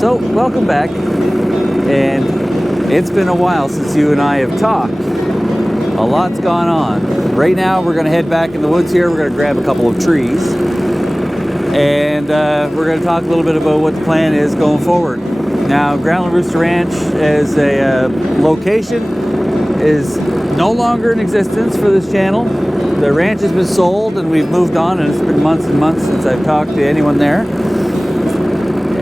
So, welcome back, and it's been a while since you and I have talked. A lot's gone on. Right now, we're going to head back in the woods here. We're going to grab a couple of trees, and we're going to talk a little bit about what the plan is going forward. Now, Groundland Rooster Ranch as a location is no longer in existence for this channel. The ranch has been sold, and we've moved on, and it's been months and months since I've talked to anyone there.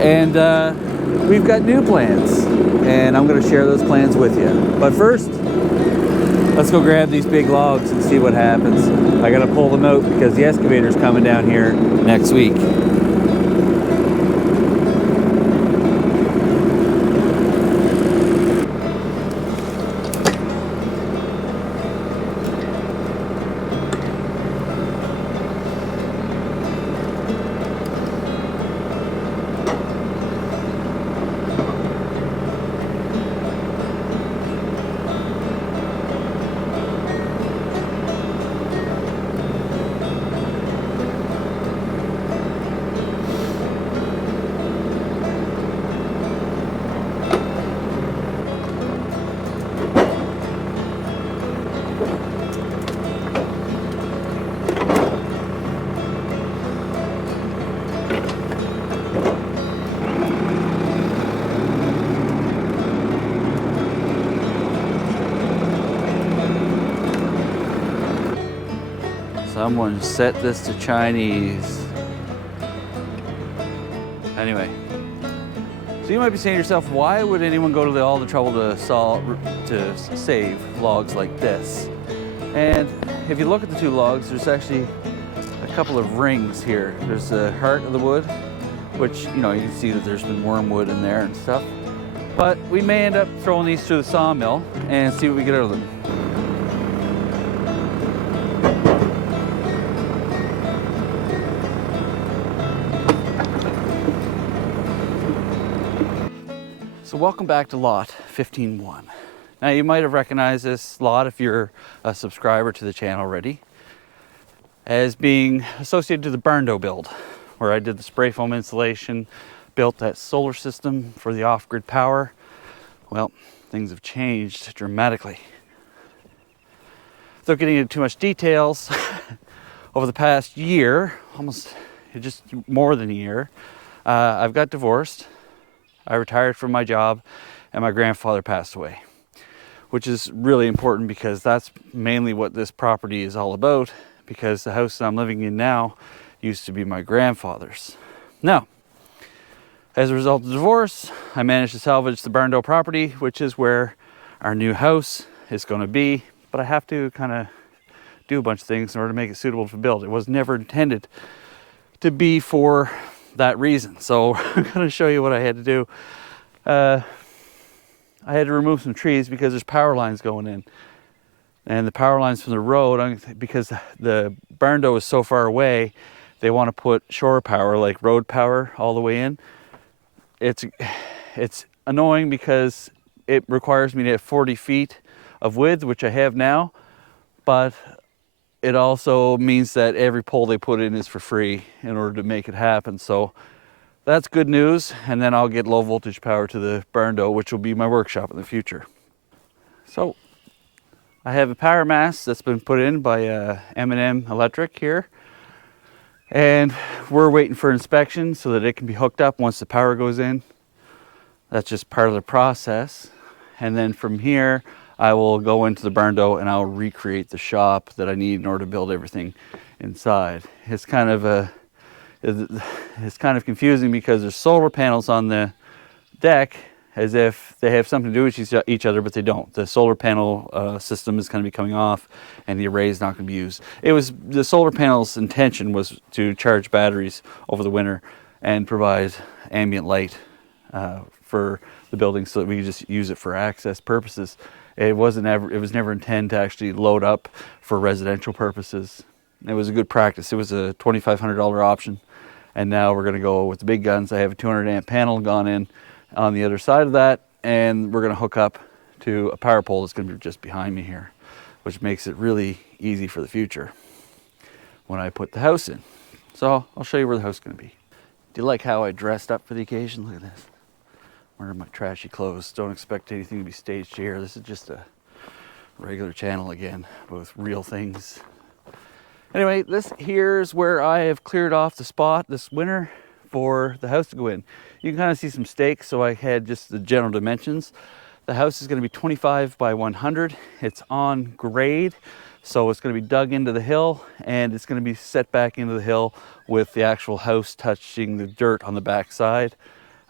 And we've got new plans, and I'm going to share those plans with you. But first, let's go grab these big logs and see what happens. I got to pull them out because the excavator's coming down here next week. Someone set this to Chinese. Anyway, so you might be saying to yourself, why would anyone go to all the trouble to save logs like this? And if you look at the two logs, there's actually a couple of rings here. There's the heart of the wood, which, you know, you can see that there's been wormwood in there and stuff. But we may end up throwing these through the sawmill and see what we get out of them. So welcome back to lot 15-1. Now you might have recognized this lot if you're a subscriber to the channel already as being associated to the Barndo build, where I did the spray foam insulation, built that solar system for the off-grid power. Well, things have changed dramatically. Without getting into too much details, over the past year, almost just more than a year, I've got divorced. I retired from my job, and my grandfather passed away, which is really important because that's mainly what this property is all about, because the house that I'm living in now used to be my grandfather's. Now, as a result of the divorce, I managed to salvage the Barndo property, which is where our new house is going to be, but I have to kind of do a bunch of things in order to make it suitable to build. It was never intended to be for that reason. So I'm going to show you what I had to do. I had to remove some trees because there's power lines going in, and the power lines from the road, because the Barndo is so far away, they want to put shore power, like road power, all the way in. It's annoying because it requires me to have 40 feet of width, which I have now, but it also means that every pole they put in is for free in order to make it happen. So that's good news. And then I'll get low voltage power to the Barndo, which will be my workshop in the future. So I have a power mast that's been put in by M&M Electric here. And we're waiting for inspection so that it can be hooked up once the power goes in. That's just part of the process. And then from here, I will go into the Barndo and I'll recreate the shop that I need in order to build everything inside. It's kind of confusing because there's solar panels on the deck as if they have something to do with each other, but they don't. The solar panel system is going to be coming off and the array is not going to be used. The solar panel's intention was to charge batteries over the winter and provide ambient light for the building so that we could just use it for access purposes. It was never intended to actually load up for residential purposes. It was a good practice. It was a $2,500 option, and now we're going to go with the big guns. I have a 200 amp panel gone in on the other side of that, and we're going to hook up to a power pole that's going to be just behind me here, which makes it really easy for the future when I put the house in. So I'll show you where the house is going to be. Do you like how I dressed up for the occasion? Look at this. Where are my trashy clothes? Don't expect anything to be staged here. This is just a regular channel again, but with real things. Anyway, this here's where I have cleared off the spot this winter for the house to go in. You can kind of see some stakes, so I had just the general dimensions. The house is going to be 25 by 100. It's on grade, so it's going to be dug into the hill, and it's going to be set back into the hill with the actual house touching the dirt on the back side.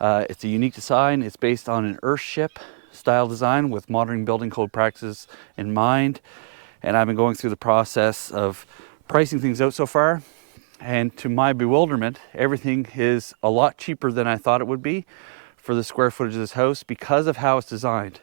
It's a unique design. It's based on an Earthship style design with modern building code practices in mind. And I've been going through the process of pricing things out so far. And to my bewilderment, everything is a lot cheaper than I thought it would be for the square footage of this house because of how it's designed.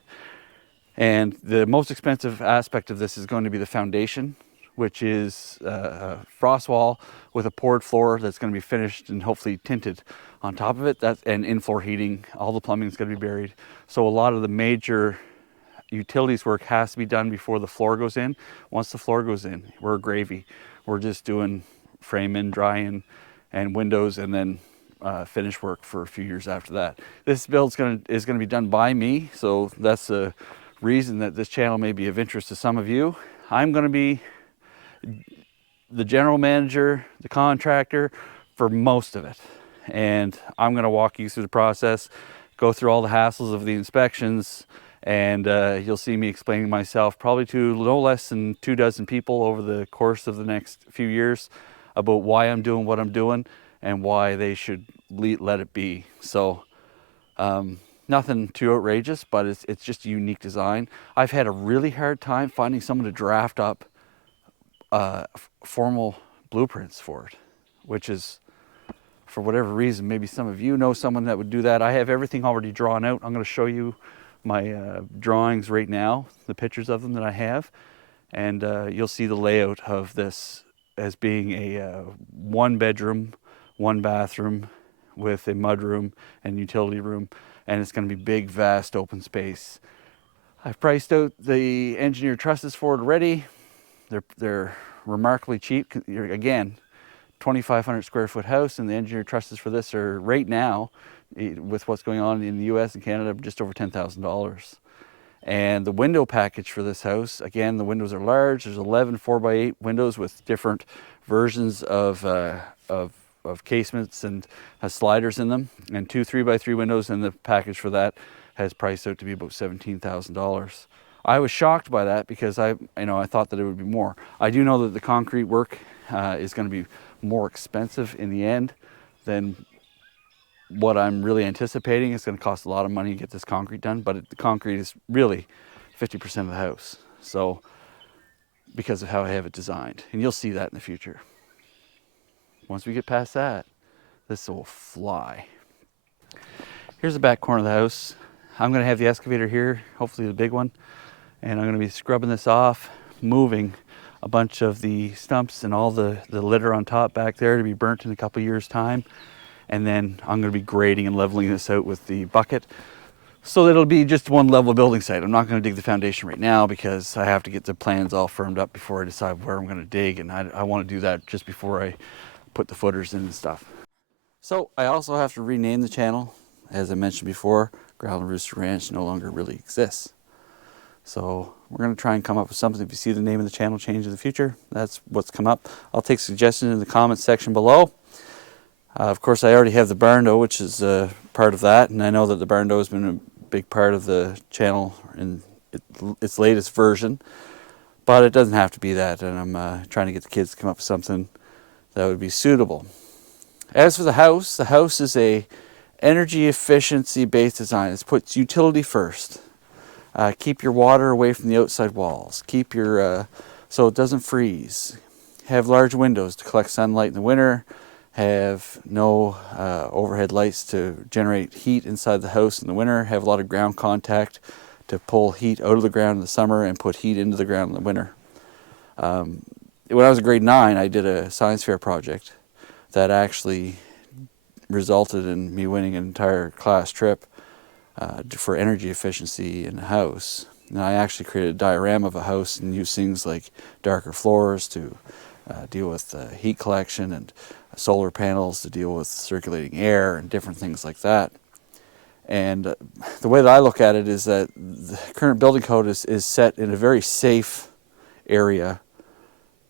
And the most expensive aspect of this is going to be the foundation, which is a frost wall with a poured floor that's going to be finished and hopefully tinted on top of it. And in-floor heating. All the plumbing is going to be buried. So a lot of the major utilities work has to be done before the floor goes in. Once the floor goes in, we're gravy. We're just doing framing, drying, and windows, and then finish work for a few years after that. This build is going to be done by me, so that's a reason that this channel may be of interest to some of you. I'm going to be the general manager, the contractor for most of it, and I'm going to walk you through the process, go through all the hassles of the inspections, and you'll see me explaining myself probably to no less than 24 people over the course of the next few years about why I'm doing what I'm doing and why they should let it be. So nothing too outrageous, but it's just a unique design. I've had a really hard time finding someone to draft up formal blueprints for it, which is, for whatever reason, maybe some of you know someone that would do that. I have everything already drawn out. I'm going to show you my drawings right now, the pictures of them that I have, and you'll see the layout of this as being a 1-bedroom, 1-bathroom with a mudroom and utility room, and it's going to be big, vast, open space. I've priced out the engineered trusses for it already. They're remarkably cheap. Again, 2,500 square foot house, and the engineered trusses for this are right now, with what's going on in the US and Canada, just over $10,000. And the window package for this house, again, the windows are large. There's 11 4x8 windows with different versions of casements and has sliders in them, and 2 3x3 windows, and the package for that has priced out to be about $17,000. I was shocked by that because I thought that it would be more. I do know that the concrete work is going to be more expensive in the end than what I'm really anticipating. It's going to cost a lot of money to get this concrete done, but the concrete is really 50% of the house. So, because of how I have it designed, and you'll see that in the future. Once we get past that, this will fly. Here's the back corner of the house. I'm going to have the excavator here, hopefully the big one, and I'm going to be scrubbing this off, moving a bunch of the stumps and all the litter on top back there to be burnt in a couple years' time. And then I'm going to be grading and leveling this out with the bucket so that it'll be just one level building site. I'm not going to dig the foundation right now because I have to get the plans all firmed up before I decide where I'm going to dig, and I want to do that just before I put the footers in and stuff. So I also have to rename the channel. As I mentioned before, Growl and Rooster Ranch no longer really exists. So we're going to try and come up with something. If you see the name of the channel change in the future, that's what's come up. I'll take suggestions in the comments section below. Of course, I already have the barn door, which is part of that, and I know that the barn door has been a big part of the channel in its latest version, but it doesn't have to be that, and I'm trying to get the kids to come up with something that would be suitable. As for the house is a energy efficiency based design. It puts utility first. Keep your water away from the outside walls. Keep your so it doesn't freeze. Have large windows to collect sunlight in the winter. Have no overhead lights to generate heat inside the house in the winter. Have a lot of ground contact to pull heat out of the ground in the summer and put heat into the ground in the winter. When I was in grade 9, I did a science fair project that actually resulted in me winning an entire class trip for energy efficiency in the house. And I actually created a diorama of a house and used things like darker floors to deal with heat collection, and solar panels to deal with circulating air and different things like that. And the way that I look at it is that the current building code is set in a very safe area,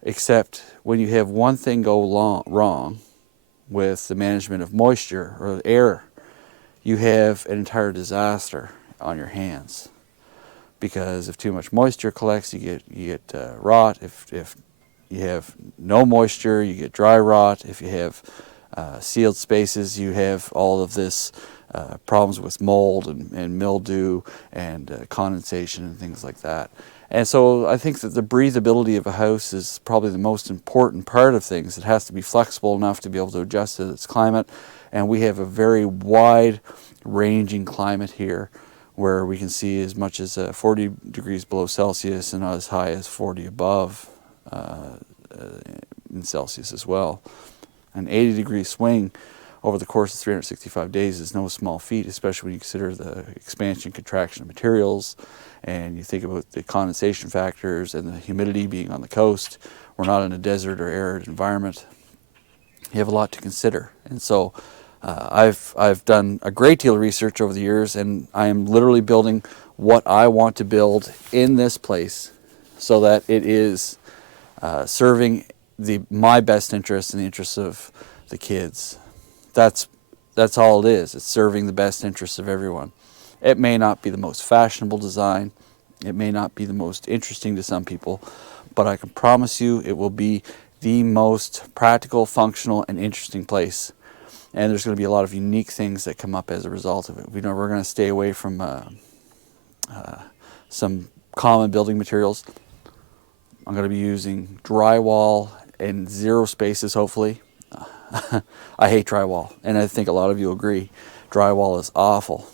except when you have one thing go wrong with the management of moisture or air, you have an entire disaster on your hands. Because if too much moisture collects, you get rot. If you have no moisture, you get dry rot. If you have sealed spaces, you have all of this problems with mold and mildew and condensation and things like that. And so I think that the breathability of a house is probably the most important part of things. It has to be flexible enough to be able to adjust to its climate. And we have a very wide ranging climate here, where we can see as much as 40 degrees below Celsius and as high as 40 above in Celsius as well. An 80-degree swing over the course of 365 days is no small feat, especially when you consider the expansion contraction of materials and you think about the condensation factors and the humidity being on the coast. We're not in a desert or arid environment. You have a lot to consider. And so I've done a great deal of research over the years, and I am literally building what I want to build in this place so that it is serving my best interests and the interests of the kids. That's all it is. It's serving the best interests of everyone. It may not be the most fashionable design. It may not be the most interesting to some people, but I can promise you it will be the most practical, functional, and interesting place. And there's going to be a lot of unique things that come up as a result of it. We know we're going to stay away from some common building materials. I'm going to be using drywall and zero spaces, hopefully. I hate drywall, and I think a lot of you agree. Drywall is awful.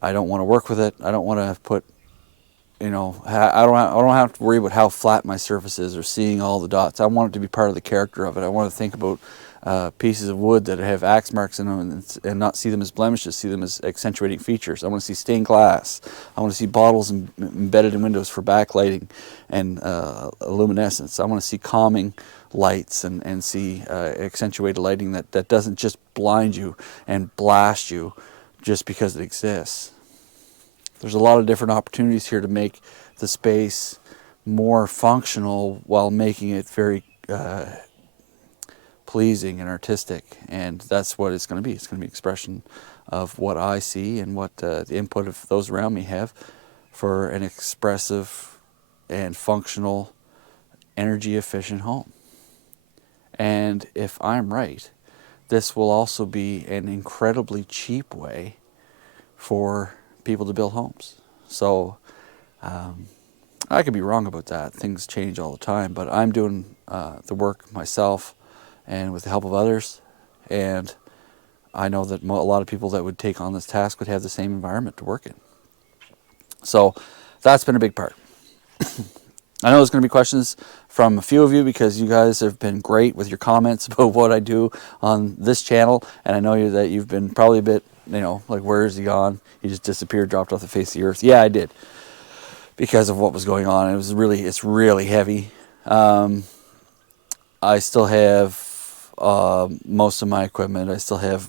I don't want to work with it. I don't want to put, I don't have to worry about how flat my surface is or seeing all the dots. I want it to be part of the character of it. I want to think about pieces of wood that have axe marks in them and not see them as blemishes, see them as accentuating features. I want to see stained glass. I want to see bottles embedded in windows for backlighting and luminescence. I want to see calming lights and see accentuated lighting that doesn't just blind you and blast you just because it exists. There's a lot of different opportunities here to make the space more functional while making it very pleasing and artistic, and that's what it's going to be. It's going to be an expression of what I see and what the input of those around me have for an expressive and functional, energy-efficient home. And if I'm right, this will also be an incredibly cheap way for people to build homes. So I could be wrong about that. Things change all the time, but I'm doing the work myself and with the help of others, and I know that a lot of people that would take on this task would have the same environment to work in. So that's been a big part. I know there's going to be questions from a few of you because you guys have been great with your comments about what I do on this channel, and I know that you've been probably a bit, like, where is he gone? He just disappeared, dropped off the face of the earth. Yeah, I did, because of what was going on. It's really heavy. I still have most of my equipment. I still have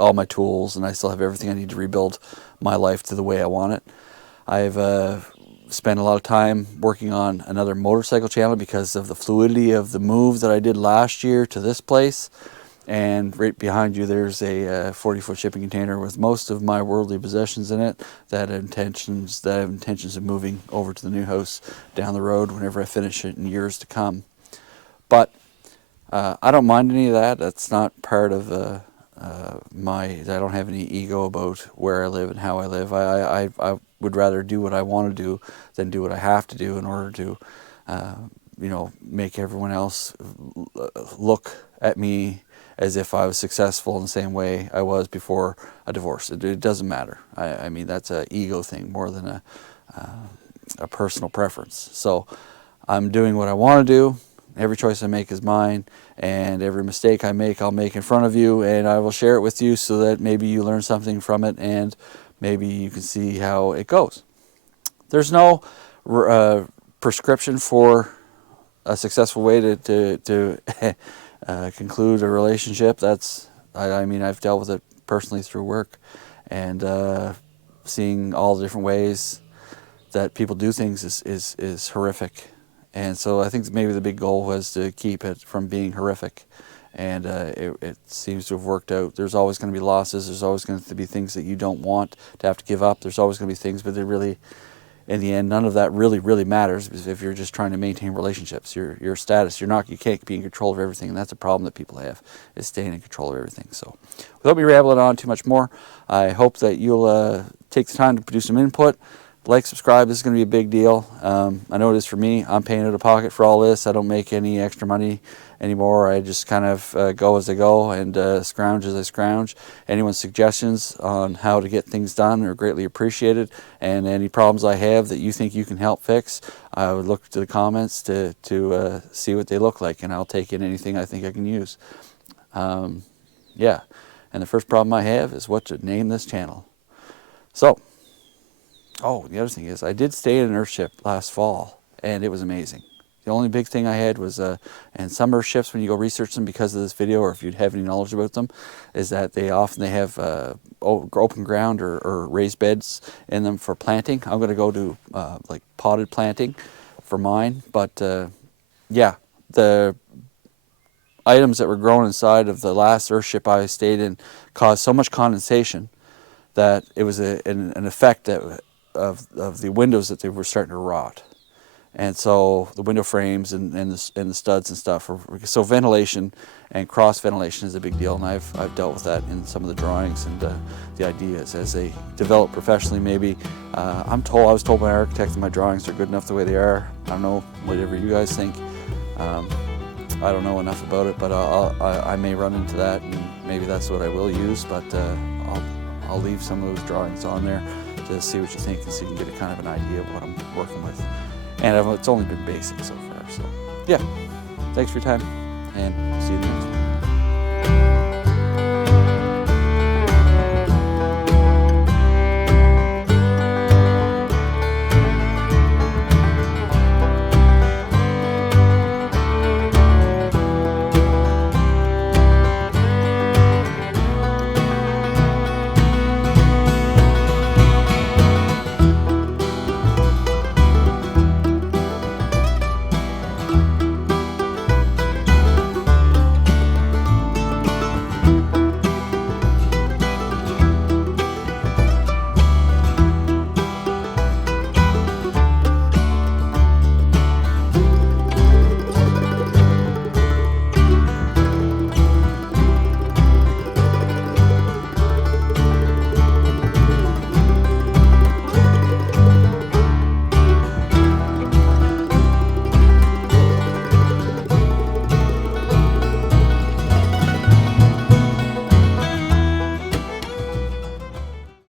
all my tools, and I still have everything I need to rebuild my life to the way I want it. I've spent a lot of time working on another motorcycle channel because of the fluidity of the move that I did last year to this place. And right behind you there's a 40-foot shipping container with most of my worldly possessions in it that I have intentions of moving over to the new house down the road whenever I finish it in years to come. But I don't mind any of that. That's not part of I don't have any ego about where I live and how I live. I would rather do what I want to do than do what I have to do in order to make everyone else look at me as if I was successful in the same way I was before a divorce. It doesn't matter. I mean, that's an ego thing more than a personal preference. So I'm doing what I want to do. Every choice I make is mine, and every mistake I make, I'll make in front of you, and I will share it with you so that maybe you learn something from it, and maybe you can see how it goes. There's no prescription for a successful way to conclude a relationship. I mean, I've dealt with it personally through work, and seeing all the different ways that people do things is horrific. And so I think maybe the big goal was to keep it from being horrific, and it seems to have worked out. There's always going to be losses. There's always going to be things that you don't want to have to give up. There's always going to be things, but they really, in the end, none of that really matters, because if you're just trying to maintain relationships, your status, you can't be in control of everything, and that's a problem that people have, is staying in control of everything. So without me rambling on too much more, I hope that you'll take the time to produce some input. Like, subscribe. This is going to be a big deal. I know it is for me. I'm paying out of pocket for all this. I don't make any extra money anymore. I just kind of go as I go and scrounge as I scrounge. Anyone's suggestions on how to get things done are greatly appreciated, and any problems I have that you think you can help fix, I would look to the comments to see what they look like, and I'll take in anything I think I can use. Yeah, and the first problem I have is what to name this channel. So, oh, the other thing is, I did stay in an Earthship last fall, and it was amazing. The only big thing I had was, and some Earthships, when you go research them because of this video, or if you have any knowledge about them, is that they have open ground or raised beds in them for planting. I'm going to go do like potted planting for mine, but yeah, the items that were grown inside of the last Earthship I stayed in caused so much condensation that it was an effect of the windows that they were starting to rot. And so the window frames and the studs and stuff. So ventilation and cross ventilation is a big deal, and I've dealt with that in some of the drawings and the ideas as they develop professionally. Maybe I was told by my architect that my drawings are good enough the way they are. I don't know, whatever you guys think. I don't know enough about it, but I may run into that, and maybe that's what I will use. But I'll leave some of those drawings on there to see what you think, and so you can get a kind of an idea of what I'm working with. And it's only been basic so far. So yeah, thanks for your time, and see you next time.